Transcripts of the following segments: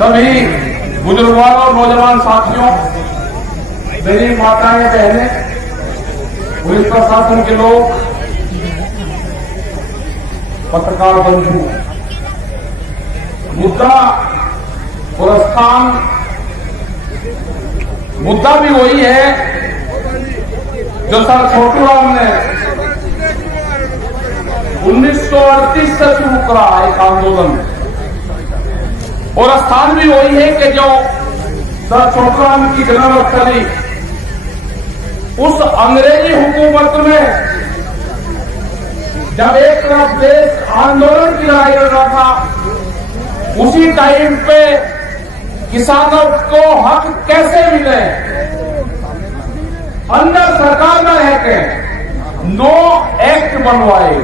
सभी बुजुर्गों और नौजवान साथियों, मेरी माताएं, बहनें, पुलिस प्रशासन के लोग, पत्रकार बंधु, मुद्दा और स्थान, मुद्दा भी वही है जो सर छोटूराम ने 1938 से शुरू करा एक आंदोलन, और स्थान भी वही है कि जो सर छोटूराम की जन्मस्थली उस अंग्रेजी हुकूमत में जब एक तरफ देश आंदोलन की लड़ाई लड़ रहा था, उसी टाइम पे किसानों को हक कैसे मिले, अंदर सरकार में रह के नो एक्ट बनवाए,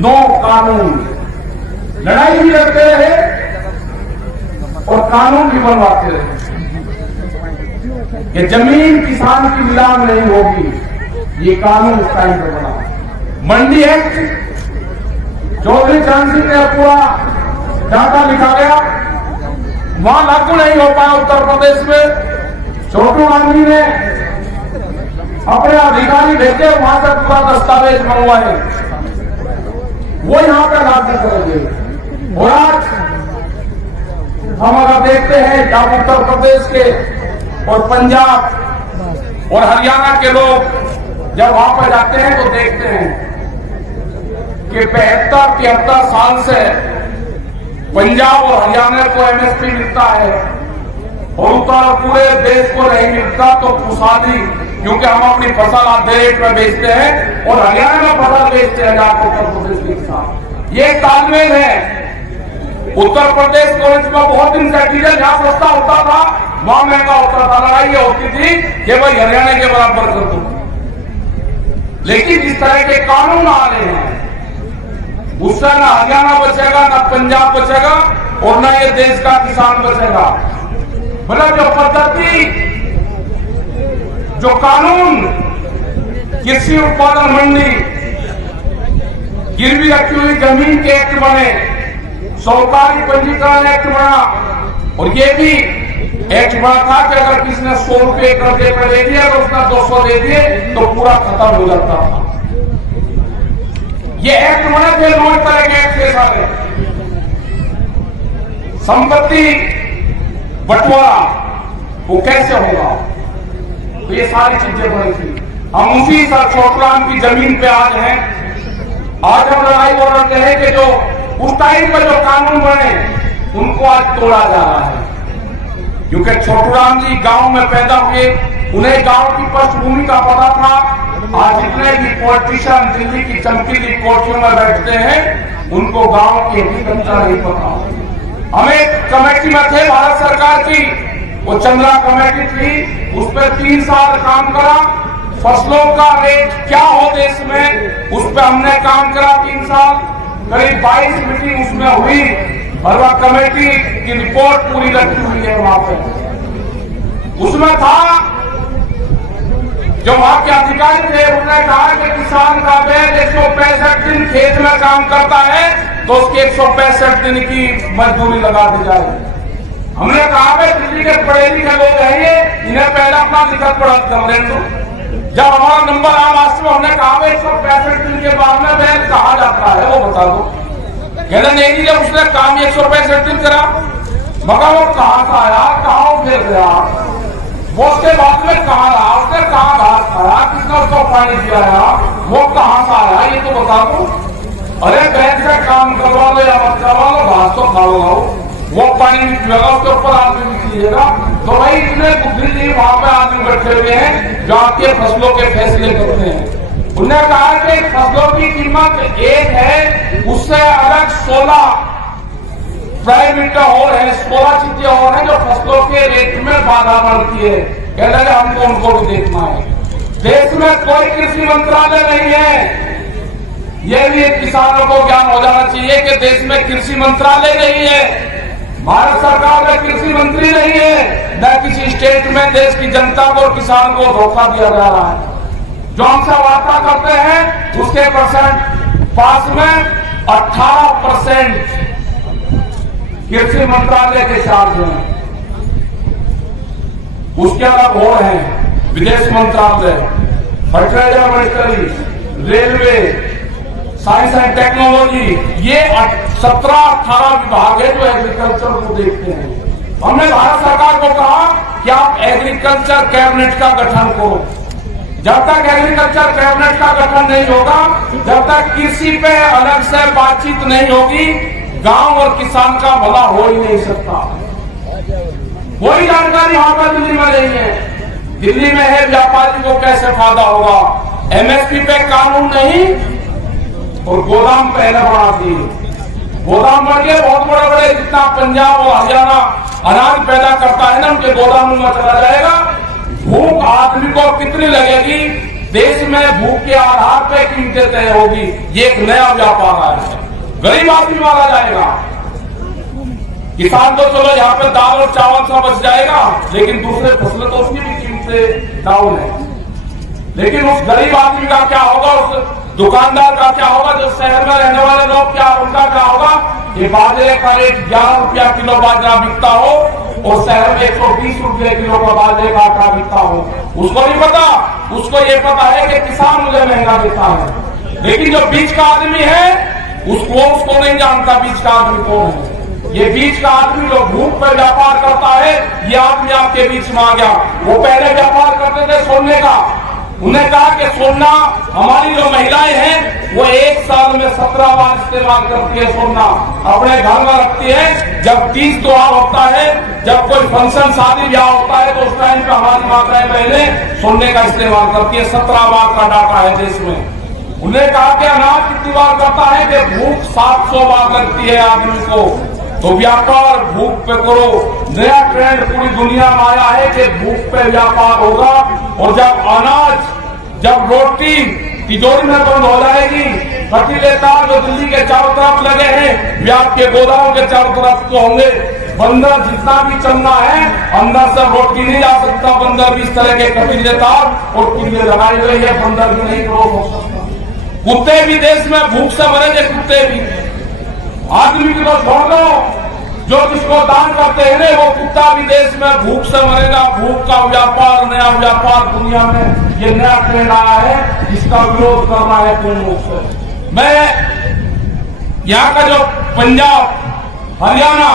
नो कानून, लड़ाई भी लड़ते रहे और कानून भी बनवाते रहे कि जमीन किसान की नीलाम नहीं होगी। ये कानून उस टाइम पर बना। मंडी एक्ट चौधरी चरण सिंह ने पूरा डाटा लिखा गया, वहां लागू नहीं हो पाया उत्तर प्रदेश में। छोटूराम जी ने अपने अधिकारी भेजे, वहां से पूरा दस्तावेज मंगवाए, वो यहां पर लागू करेंगे। और आज हम अगर देखते हैं जब उत्तर प्रदेश के और पंजाब और हरियाणा के लोग जब वहां पर जाते हैं तो देखते हैं कि 75-73 साल से पंजाब और हरियाणा को एमएसपी मिलता है और उत्तर पूरे देश को नहीं मिलता, तो खुशहाली, क्योंकि हम अपनी फसल आधे रेट में बेचते हैं और हरियाणा में फसल बेचते हैं जाकर उत्तर प्रदेश के किसान। ये तालमेल है। उत्तर प्रदेश को इसमें बहुत दिन से डीजल जहां सस्ता होता था वहां महंगा होता था, लड़ाई ये होती थी कि भाई हरियाणा के बराबर कर दो। लेकिन इस तरह के कानून आ रहे हैं, उससे ना हरियाणा बचेगा, ना पंजाब बचेगा और ना ये देश का किसान बचेगा। मतलब जो पद्धति, जो कानून कृषि उत्पादन मंडी, गिरवी रखी हुई जमीन के एक्ट बने, सहकारी पंजीकरण एक्ट बना, और ये भी एक्ट बना था कि अगर किसी ने 100 रुपये कर्जे पर दे दिया, अगर उसने 200 दे दिए तो पूरा खत्म हो जाता था। ये एक्ट बने थे, 9 तरह के एक्ट थे सारे। संपत्ति बंटवारा वो कैसे होगा, तो ये सारी चीजें बनी थी। हम उसी सर छोटूराम की जमीन पे आज हैं। आज हम लड़ाई बोल रहे हैं कि जो उस टाइम पर जो कानून बने उनको आज तोड़ा जा रहा है, क्योंकि छोटूराम जी गांव में पैदा हुए, उन्हें गांव की पृष्ठभूमि का पता था। आज जितने भी पॉलिटिशियन दिल्ली की चमकीली कोठियों में बैठते हैं, उनको गांव की हकीकत का नहीं पता। हम एक कमेटी में थे भारत सरकार की, वो चंद्रा कमेटी थी, उस पर 3 साल काम करा। फसलों का रेट क्या हो देश में, उस पर हमने काम करा 3 साल। करीब 22 मीटिंग उसमें हुई और वह कमेटी की रिपोर्ट पूरी रखी हुई है वहां पे। उसमें था जो वहां के अधिकारी थे, उन्होंने कहा कि किसान का बैल 165 दिन खेत में काम करता है तो उसके 165 दिन की मजदूरी लगा दी जाए। हमने कहा भाई दिल्ली के पढ़े लिखे लोग हैं ये, इन्हें पहले अपना लिखत पढ़त कर लें। तो जब हमारा नंबर आया लास्ट में, हमने कहा 165 दिन के बाद में बैल कहा जाता है वो बता दो। कहना नहीं, जब उसने काम 165 दिन करा, मगर वो कहाँ से आया, कहाँ फिर गया, वो उसके बाद में कहाँ रहा, उसने कहाँ घास खाया, किसने उसको पानी पिलाया, वो कहाँ से आया, ये तो बता दो। अरे बैल से काम करवा लो या मत करवा लो, घास तो खा लो, वो पानी भी पिलेगा, उसके ऊपर आदमी भी पीजिएगा। तो भाई इतने बुद्धिजीवी वहां पे आदमी बैठे हुए हैं जो आपके फसलों के फैसले करते हैं। उन्होंने कहा कि फसलों की कीमत एक है, उससे अलग 16 प्राइवेट और है, 16 चीजें और हैं जो फसलों के रेट में बाधा बनती है। कह रहे हमको उनको भी देखना है। देश में कोई कृषि मंत्रालय नहीं है, ये भी किसानों को ज्ञान हो जाना चाहिए कि देश में कृषि मंत्रालय नहीं है, भारत सरकार में कृषि मंत्री नहीं है, न किसी स्टेट में देश की जनता को और किसान को धोखा दिया जा रहा है। जो हमसे वार्ता करते हैं उसके परसेंट पास में 18% कृषि मंत्रालय के चार्ज हैं, उसके अलग और हैं विदेश मंत्रालय, fertilizer ministry, railway, science and technology, ये 17-18 विभाग है जो एग्रीकल्चर को देखते हैं। हमने भारत सरकार को कहा कि आप एग्रीकल्चर कैबिनेट का गठन करो। जब तक एग्रीकल्चर कैबिनेट का गठन नहीं होगा, जब तक कृषि पे अलग से बातचीत नहीं होगी, गांव और किसान का भला हो ही नहीं सकता। कोई जानकारी वहां पर दिल्ली में नहीं है। दिल्ली में है व्यापारी को कैसे फायदा होगा, एमएसपी पे कानून नहीं और गोदाम पहले बढ़ा दिए। गोदाम बढ़ गए, बहुत बड़े बड़े जितना पंजाब और हरियाणा अनाज पैदा करता है ना, उनके गोदामों में चला जाएगा। भूख आदमी को कितनी लगेगी, देश में भूख के आधार पे कीमतें तय होगी। ये एक नया व्यापार है, गरीब आदमी मारा जाएगा। किसान तो चलो यहाँ पे दाल और चावल सा बच जाएगा, लेकिन दूसरे फसलें तो उसकी भी कीमतें डाउन है। लेकिन उस गरीब आदमी का क्या होगा, उस दुकानदार का क्या होगा, जो शहर में रहने वाले लोग क्या उनका क्या होगा। ये बाजरे का रेट 11 रुपया किलो बाजरा बिकता हो और शहर में 120 रुपये किलो का बाजरे का आटा बिकता हो, उसको नहीं पता। उसको ये पता है कि किसान मुझे महंगा देता है, लेकिन जो बीच का आदमी है उसको नहीं जानता बीच का आदमी कौन है। ये बीच का आदमी जो भूख पर व्यापार करता है, ये आदमी आपके बीच में आ गया। वो पहले व्यापार करते थे सोने का, उन्हें कहा कि सोना, हमारी जो महिलाएं हैं वो एक साल में 17 बार इस्तेमाल करती है सोना, अपने घर में रखती है। जब तीज त्योहार होता है, जब कोई फंक्शन शादी ब्याह होता है, तो उस टाइम पे हमारी माताएं बहनें सोने का इस्तेमाल करती है। 17 बार का डाटा है देश में। उन्हें कहा कि अनाज कितनी बार करता है, कि भूख 700 बार लगती है आदमी को। तो व्यापार भूख पे करो। नया ट्रेंड पूरी दुनिया में आया है कि भूख पे व्यापार होगा। और जब अनाज, जब रोटी तिजोरी में बंद हो जाएगी, कटीले तार जो दिल्ली के चारों तरफ लगे हैं, व्याप के गोदामों के चारों तरफ तो होंगे। बंदर जितना भी चलना है, अंदर से रोटी नहीं जा सकता। बंदर भी इस तरह के कटीले तार और किले लगाए हुए हैं, बंदर भी नहीं क्रॉस हो सकता। कुत्ते भी देश में भूख से मरेंगे, कुत्ते भी। आदमी की तो छोड़ दो, जो जिसको दान करते हैं वो कुत्ता भी देश में भूख से मरेगा। भूख का व्यापार, नया व्यापार दुनिया में ये नया ट्रेंड आया है, जिसका विरोध करना है पूर्ण रूप से। मैं यहाँ का जो पंजाब, हरियाणा,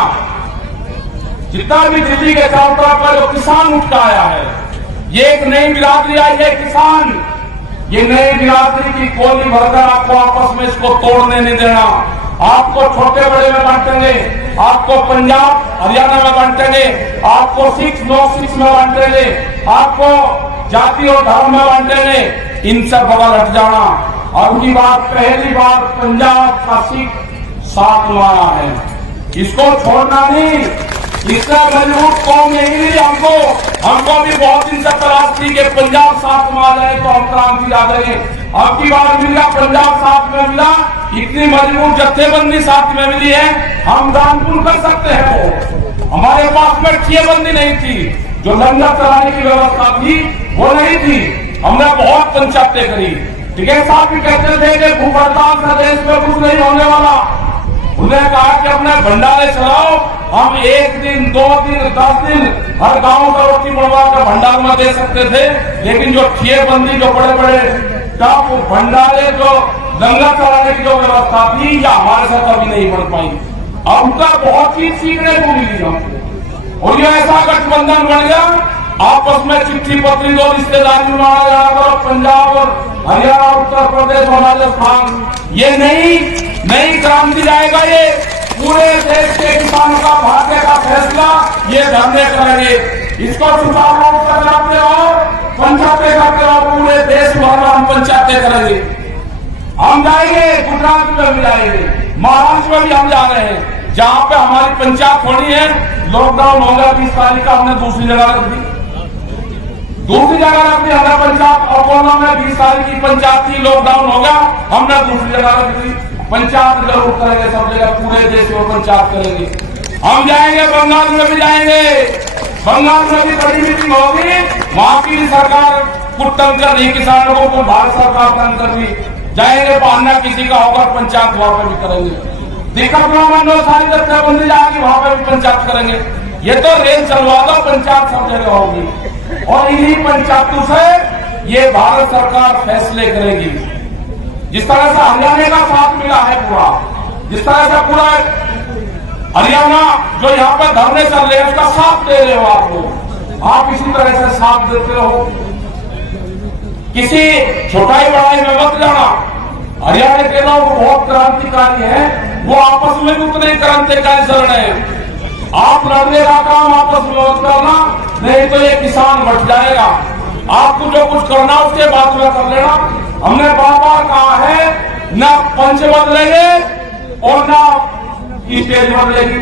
जितना भी दिल्ली के चारों तरफ का जो किसान उठ का आया है, ये एक नई बिरादरी आई है किसान। ये नई बिरादरी की कोली भरकर आपको आपस में इसको तोड़ने नहीं देना। आपको छोटे बड़े में बांटेंगे, आपको पंजाब हरियाणा में बांटेंगे, आपको 6-9-6 में बांटेंगे, आपको जाति और धर्म में बांटेंगे। इनसे बगल हट जाना। अब की बात, पहली बार पंजाब का सिख साथ में आया है, इसको छोड़ना नहीं। इससे मजबूत कौम नहीं मिली हमको भी बहुत दिन से तलाश थी कि पंजाब साथ में आ जाए तो हम क्रांति ला देंगे। अब की बार मिला, पंजाब साथ में मिला, इतनी मजबूत जत्थेबंदी साथ में मिली है, हम दानपुर कर सकते हैं। वो हमारे पास में ठियेबंदी नहीं थी, जो लंगर चलाने की व्यवस्था थी वो नहीं थी। हमने बहुत पंचायतें करी। टिकैत साहब भी कहते थे कि भूख हड़ताल से देश में कुछ नहीं होने वाला। उन्हें कहा कि अपने भंडारे चलाओ, हम 1 दिन 2 दिन 10 दिन हर गांव का रोटी बनवा कर भंडार में दे सकते थे। लेकिन जो ठियेबंदी, जो बड़े बड़े टॉप भंडारे, जो लंगर चलाने की जो व्यवस्था थी, या हमारे साथ कभी नहीं बन पाई। अब का बहुत चीज सीखने को मिली हमको। और ये ऐसा गठबंधन बन गया, आपस में चिट्ठी पत्री दो, रिश्तेदारी माना जा रहा, पंजाब और हरियाणा, उत्तर प्रदेश और राजस्थान। ये नई क्रांति जाएगा। ये पूरे देश के किसानों का भाग्य का फैसला ये धरने करेंगे। इसको सुचारू रूप से चलाते रहो, पंचायतें करते रहो, पूरे देश भर में हम पंचायतें करेंगे। हम जाएंगे, गुजरात में भी जाएंगे, महाराष्ट्र में भी हम जा रहे हैं। जहां पे हमारी पंचायत होनी है, लॉकडाउन होगा 20 तारीख का, हमने दूसरी जगह रख दी। हमने पंचायत अपोलो में 20 तारीख की पंचायत थी, लॉकडाउन होगा, हमने दूसरी जगह रख दी। पंचायत जरूर करेंगे, सब जगह पूरे देश में पंचायत करेंगे। हम जाएंगे, बंगाल में भी जाएंगे, बंगाल में भी बड़ी मीटिंग होगी। वहां की सरकार कुछ तंग कर रही किसानों को, भारत सरकार तंग कर रही। जाएंगे, बहाना किसी का होगा, पंचायत वहां पर भी करेंगे। मंडल सारी जत्थेबंदी जाएगी, वहां पर भी पंचायत करेंगे। ये तो रेल चलवा दो, पंचायत सब जगह होगी और इन्हीं पंचायतों से ये भारत सरकार फैसले करेगी। जिस तरह से हरियाणा का साथ मिला है पूरा, जिस तरह से पूरा हरियाणा जो यहाँ पर धरने चल रहे हैं उसका साथ दे रहे हो आप लोग, आप इसी तरह से साथ देते रहो। किसी छोटाई बड़ाई में मत जाना। हरियाणा के लोग बहुत क्रांतिकारी हैं, वो आपस में उतने क्रांतिकारी चल रहे हैं। आप लड़ने का काम आपस में मत करना, नहीं तो ये किसान बच जाएगा। आपको जो कुछ करना उसके बाद में कर लेना। हमने बार बार कहा है, न पंच बदलेंगे और न स्टेज बदलेगी।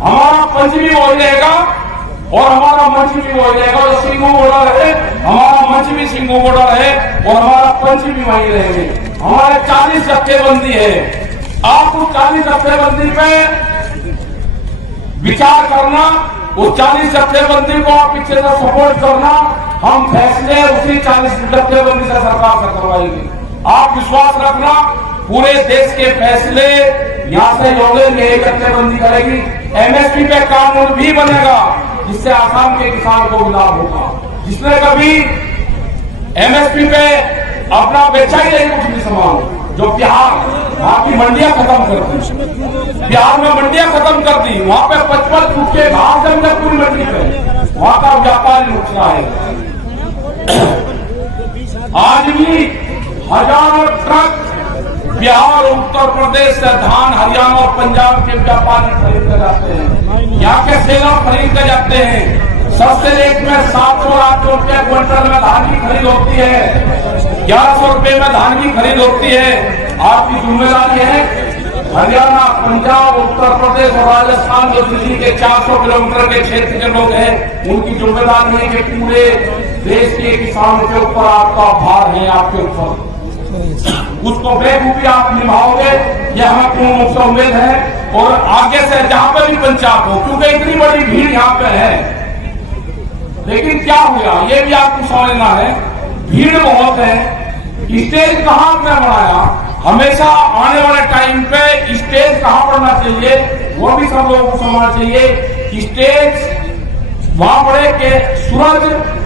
हमारा पंच भी हो जाएगा और हमारा मंच भी हो जाएगा। जो सिंगू बोला रहे हमारा मंच भी सिंगू बोला रहे और हमारा पंच भी वहीं रहेंगे। हमारे 40 जत्थेबंदी है। आप उस 40 जत्थेबंदी पे विचार करना, उस 40 जत्थेबंदी को आप पीछे से सपोर्ट करना। हम फैसले उसी 40 जत्थेबंदी से सरकार से करवाएंगे। आप विश्वास रखना, पूरे देश के फैसले यहाँ से योगेंगे, जत्थेबंदी करेगी। एमएसपी पे कानून भी बनेगा जिससे आसाम के किसान को लाभ होगा। जिसने कभी एमएसपी पे अपना बेचा ही नहीं कुछ भी सामान, जो बिहार वहां की मंडियां खत्म कर दी, बिहार में मंडियां खत्म कर दी, वहां पे 55 फुट के भाव जमने पूरी मंडी पे, वहां का व्यापारी नुकसान है। आज भी हजारों ट्रक बिहार उत्तर प्रदेश से धान हरियाणा और पंजाब के व्यापारी खरीद कर जाते हैं। यहाँ के सेलर खरीद कर जाते हैं। सस्ते रेट में 700-800 रुपये क्विंटल में धान की खरीद होती है, 1100 रुपये में धान की खरीद होती है। आपकी जिम्मेदारी है हरियाणा, पंजाब, उत्तर प्रदेश और राजस्थान जो दिल्ली के 400 किलोमीटर के क्षेत्र के लोग हैं, उनकी जिम्मेदारी है कि पूरे देश के किसानों के ऊपर आपका भार है, आपके ऊपर उसको बेखूबी आप निभाओगे, यह हमें पूर्ण मुझसे उम्मीद है। और आगे से जहां पर भी पंचायत हो, क्योंकि इतनी बड़ी भीड़ यहाँ पे है। लेकिन क्या हुआ ये भी आपको समझना है, भीड़ बहुत है। स्टेज कहाँ पे बनाया, हमेशा आने वाले टाइम पे स्टेज कहाँ बनना चाहिए वो भी सब लोगों को समझना चाहिए। स्टेज वहां बड़े के सूरज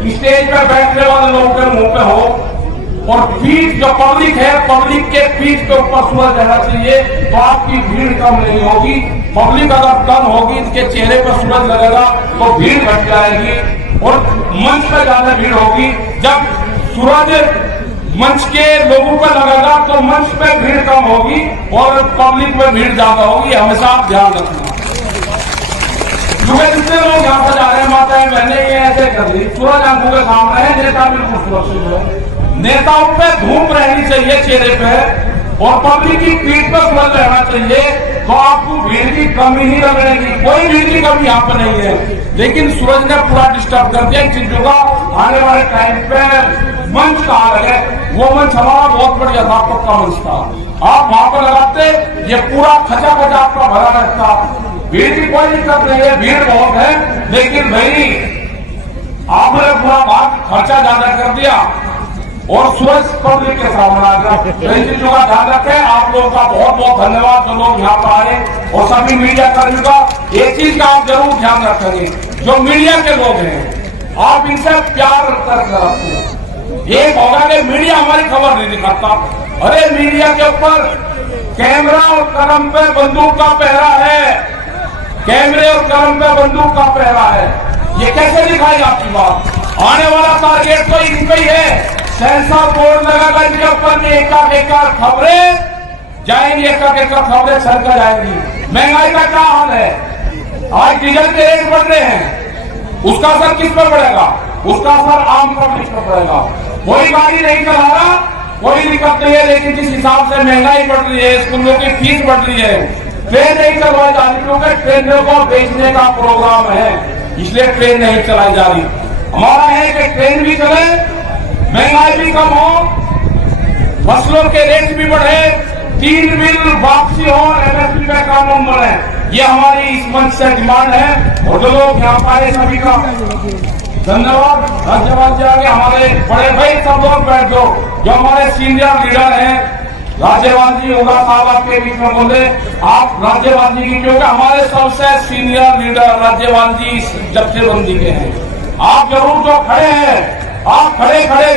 स्टेज पे बैठने वाले लोगों के मुंह पे हो और पीठ जो पब्लिक है, पब्लिक के पीठ के ऊपर सूरज रहना चाहिए, तो आपकी भीड़ कम नहीं होगी। पब्लिक अगर कम होगी, इसके चेहरे पर सूरज लगेगा तो भीड़ घट जाएगी और मंच पर ज्यादा भीड़ होगी। जब सूरज मंच के लोगों पर लगेगा तो मंच पे भीड़ कम होगी और पब्लिक में भीड़ ज्यादा होगी। हमेशा आप ध्यान रखना। क्योंकि जितने लोग यहाँ पर जा रहे हैं, माताएं बहने ये ऐसे कर दी, सूरज आंखों के सामने है, नेता बिल्कुल सुरक्षित है। नेताओं पे धूप रहनी चाहिए चेहरे पे और पब्लिक की पीठ पर सूरज रहना चाहिए, तो आपको भीड़ की कमी ही लगेगी। कोई भीड़ की कमी यहाँ पर नहीं है, लेकिन सूरज ने पूरा डिस्टर्ब कर दिया चीजों का। आने वाले टाइम पे मंच कहाँ लगे, वो मंच हमारा बहुत बढ़िया था, पक्का मंच था। आप वहां पर लगाते, ये पूरा खचा खचा आपका भरा रहता। भीड़ की कोई दिक्कत नहीं है, भीड़ बहुत है, लेकिन भाई आपने पूरा भाग खर्चा ज्यादा कर दिया और सूरज पब्लिक के सामने आ गया। इन चीजों का ध्यान रखें। आप लोगों का बहुत बहुत धन्यवाद जो लोग यहाँ पर आए और सभी मीडिया कर्मियों का एक चीज का आप जरूर ध्यान रखेंगे, जो मीडिया के लोग हैं आप इनसे प्यार करके रखते। एक होगा कि मीडिया हमारी खबर नहीं दिखाता, अरे मीडिया के ऊपर कैमरा और कलम पे बंदूक का पहरा है, कैमरे और कलम पे बंदूक का पहरा है। ये कैसे दिखाई आपकी बात? आने वाला टारगेट तो इन पे ही है। सेंसर बोर्ड लगाकर इनके ऊपर एक खबरें जाएंगी, एक खबरें छलकर जाएंगी। महंगाई का क्या हाल है, आज डीजल के रेट बढ़ रहे हैं, उसका असर किस पर पड़ेगा? उसका असर आम पब्लिक पर पड़ेगा। कोई गाड़ी नहीं चला रहा, कोई दिक्कत नहीं है, लेकिन जिस हिसाब से महंगाई बढ़ रही है, स्कूलों की फीस बढ़ रही है, ट्रेन नहीं चलवाई जा रही क्योंकि ट्रेनों को बेचने का प्रोग्राम है, इसलिए ट्रेन नहीं चलाई जा रही। हमारा है कि ट्रेन भी चले, महंगाई भी कम हो, फसलों के रेट भी बढ़े, 3 बिल वापसी हो, एमएसपी पे कानून बने। ये हमारी इस मंच से डिमांड है और जो लोग यहाँ पाए सभी का धन्यवाद। धन्यवाद जाके हमारे बड़े भाई सब लोग बैठ दो, जो हमारे सीनियर लीडर हैं, राज्यपाल जी होगा साहब आपके बीच में बोले, आप राज्यपाल जी की, क्योंकि हमारे सबसे सीनियर लीडर राज्यपाल जी जत्थेबंदी के हैं। आप जरूर जो खड़े हैं, आप खड़े खड़े